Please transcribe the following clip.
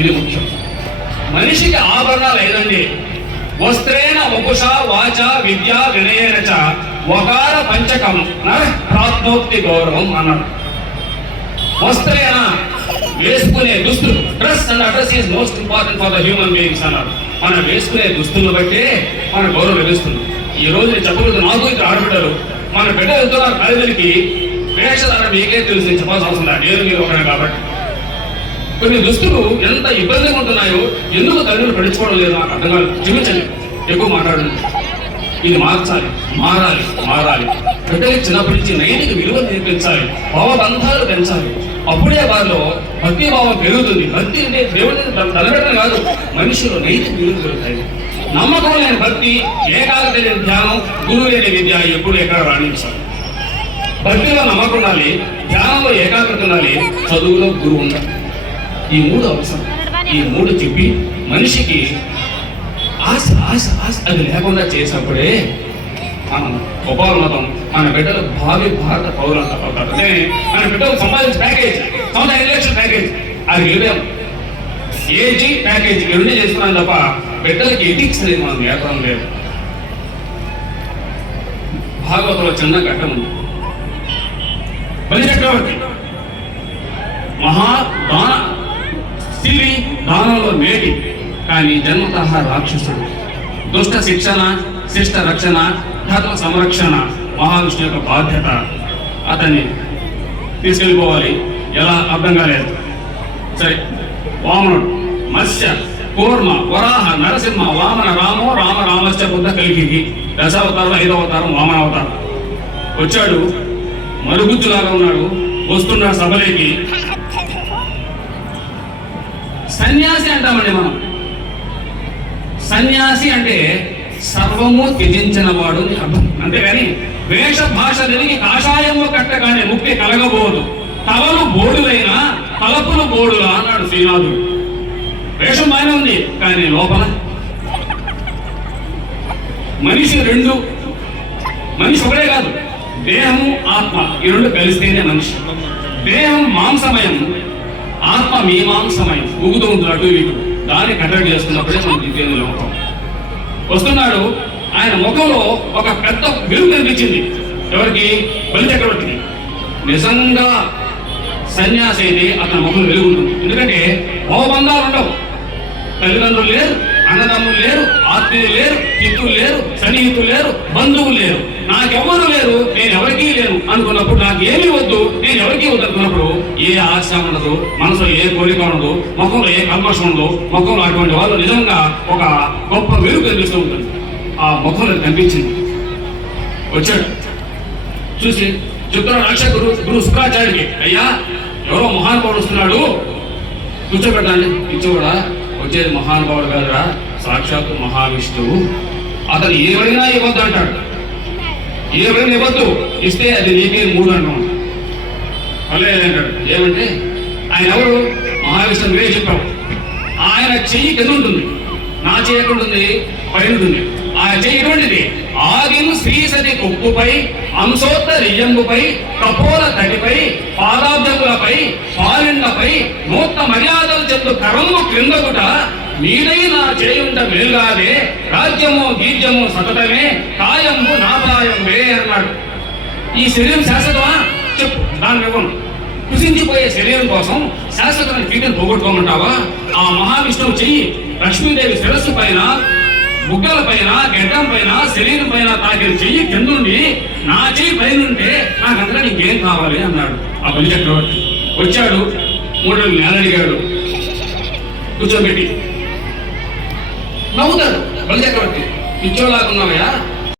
ఇది ముఖ్యం. మనిషికి ఆభరణాలు ఐదండి. వస్త్రేణ వపుష వాచ విద్య వినయేన చ వకార పంచకం ప్రాప్నోక్తి గౌరవం అన్నాడు. వస్త్రేణ వేసుకునే దుస్తులు, dress and dress is most important for the human beings అన్నారు. మనం వేసుకునే దుస్తులను బట్టే మన గౌరవం లభిస్తుంది. ఈ రోజు నేను చెప్పలేదు, నాకు ఇక్కడ ఆడబిడ్డలు మన బిడ్డ వెళ్తున్నారు కాలేజీలకి, వేషధారణ మీకే తెలుసు, నేను చెప్పాల్సిన అవసరం లేదు, నేను మీరు ఒకనే కాబట్టి. కొన్ని దుస్తులు ఎంత ఇబ్బందిగా ఉంటున్నాయో ఎందుకు తల్లిని పడించుకోవడం లేదు నాకు అర్థం కాదు. క్షమించండి, ఎక్కువ మాట్లాడండి. ఇది మార్చాలి, మారాలి. బిడ్డలకి చిన్నప్పటి నుంచి నైతిక విలువలు నేర్పించాలి, భావబంధాలు పెంచాలి. అప్పుడే వారిలో భక్తి భావం పెరుగుతుంది. భక్తి అంటే దేవుడిని తలపెట్టడం కాదు, మనిషిలో నైతిక విలువలు పెరుగుతాయి. నమ్మకం లేని భక్తి, ఏకాగ్రత లేని ధ్యానం, గురువు లేని విద్య ఎప్పుడు ఎక్కడ రాణించాలి. భక్తిలో నమ్మకం ఉండాలి, ధ్యానంలో ఏకాగ్రత ఉండాలి, చదువులో గురువు ఉండాలి. ఈ మూడు అవసరం. ఈ మూడు చెప్పి మనిషికి ఆశ అది లేకుండా చేసినప్పుడే మనం ఉపాలమతం మన బిడ్డలు భావి భారత పౌరులు అవుతారు. మన బిడ్డలు సంపాదించే ప్యాకేజ్, 5 లక్షల ప్యాకేజ్, అది ఇవ్వలేము. ఏజీ ప్యాకేజ్ రెండు చేస్తున్నాం తప్ప బిడ్డలకి ఎథిక్స్ అనేది మనం నేర్పడం లేదు. భాగవతంలో చిన్న ఘట్టం ఉంది. బలి చక్రవర్తి మహాదాన సిరి దానంలో మేటి, కానీ జన్మతః రాక్షసుడు. దుష్ట శిక్షణ, శిష్ట రక్షణ, ధర్మ సంరక్షణ మహావిష్ణు యొక్క బాధ్యత. అతన్ని తీసుకెళ్ళిపోవాలి, ఎలా అర్థం కాలేదు. సరే, వామనుడు, మత్స్య, కూర్మ, వరాహ, నరసింహ, వామన, రామో రామ రామశ్చ బుద్ధ కలిగి దశావతారం, 5వ అవతారం వామన అవతారం. వచ్చాడు, మరుగుజ్జులాగా ఉన్నాడు, వస్తున్నాడు సభలోకి. సన్యాసి అంటామండి మనం. సన్యాసి అంటే సర్వము త్యజించిన వాడు అని అర్థం. అంతేగాని వేష భాష తెలిగి కాషాయము కట్టగానే ముక్తి కలగబోదు. తలలు బోడులైనా తలపులు బోడులా అన్నాడు శ్రీనాథుడు. వేషం బాగానే ఉంది, కానీ లోపల మనిషి రెండు. మనిషి ఒకటే కాదు, దేహము ఆత్మ, ఈ రెండు కలిస్తేనే మనిషి. దేహం మాంసమయం, ఆత్మ మీమాంసమయం. ఊగుతూ ఉంటుంది అటు ఇటు. దాన్ని కట్టడి చేస్తున్నప్పుడే మనం దివ్యంలో ఉంటాం. వస్తున్నాడు, ఆయన ముఖంలో ఒక పెద్ద వెలుగు కనిపించింది. ఎవరికి? బలి చక్రవర్తికి. నిజంగా సన్యాసి అయితే అతని ముఖం వెలుగు ఉంటుంది. ఎందుకంటే భావబంధాలు ఉండవు. తల్లిదండ్రులు లేరు, అన్నదమ్ములు లేరు, ఆత్మీయులు లేరు, మిత్రులు లేరు, సన్నిహితులు లేరు, బంధువులు లేరు. నాకెవరు లేరు, నేను ఎవరికీ లేను అనుకున్నప్పుడు, నాకు ఏమీ వద్దు, నేను ఎవరికీ వద్దు అనుకున్నప్పుడు ఏ ఆశ ఉండదు, మనసులో ఏ కోరిక ఉండదు, ముఖంలో ఏ కల్మషం ఉండదు. ముఖంలో అటువంటి వాళ్ళు నిజంగా ఒక గొప్ప వెలుగు కనిపిస్తూ ఉంటుంది. ఆ ముఖంలో కనిపించింది. వచ్చాడు, చూసి చెప్తున్నాడు రక్ష గురు శుక్రాచార్యకి, అయ్యా ఎవరో మహానుభావుడు వస్తున్నాడు, కూర్చోబెట్టాలి. ఇచ్చోడా, వచ్చేది మహానుభావుడు కాదురా, సాక్షాత్తు మహావిష్ణువు. అతను ఏమైనా ఇవ్వద్దు అంటాడు. ఏమైనా ఇవ్వద్దు, ఇస్తే అది నీకే 3 అంటాం. అంటాడు. ఏమంటే ఆయన ఎవరు? మహావిష్ణువు నువ్వే చెప్పావు. ఆయన చెయ్యి కింద ఉంటుంది, నా చెయ్యి ఎక్కడ ఉంటుంది? పైన ఉంటుంది. ఆయన చెయ్యి ఎటువంటిది? ఆదిను శ్రీసతి కొప్పుపై, అంశోత్తరియంబుపై, కపోల తటిపై, పాదాబ్జములపై, పాలిండపై, నూత్త మర్యాదలు చెందు కరము క్రిందగుట మీదై నా చేయుంట మేలుగాదే, రాజ్యము గీజ్యము సతతమే, కాయము నాపాయం వే అన్నాడు. ఈ శరీరం శాశ్వతమా? చెప్పు, దాని ఇవ్వను. కృషించిపోయే శరీరం కోసం శాశ్వతమైన కీర్తిని పోగొట్టుకోమంటావా? ఆ మహావిష్ణువు చెయ్యి లక్ష్మీదేవి శిరస్సు పైన, బుగ్గల పైన, గడ్డం పైన, శరీరం పైన తాకిన చెయ్యి కిందుండి నా చెయ్యి పైనుంటే నాకంతా నీకేం కావాలి అన్నాడు ఆ బలి చక్రవర్తి. వచ్చాడు, 3 నేలడిగాడు, కూర్చోబెట్టి నవ్వుతాడు బలి చక్రవర్తి. పిచ్చోలాగున్నావయ్యా,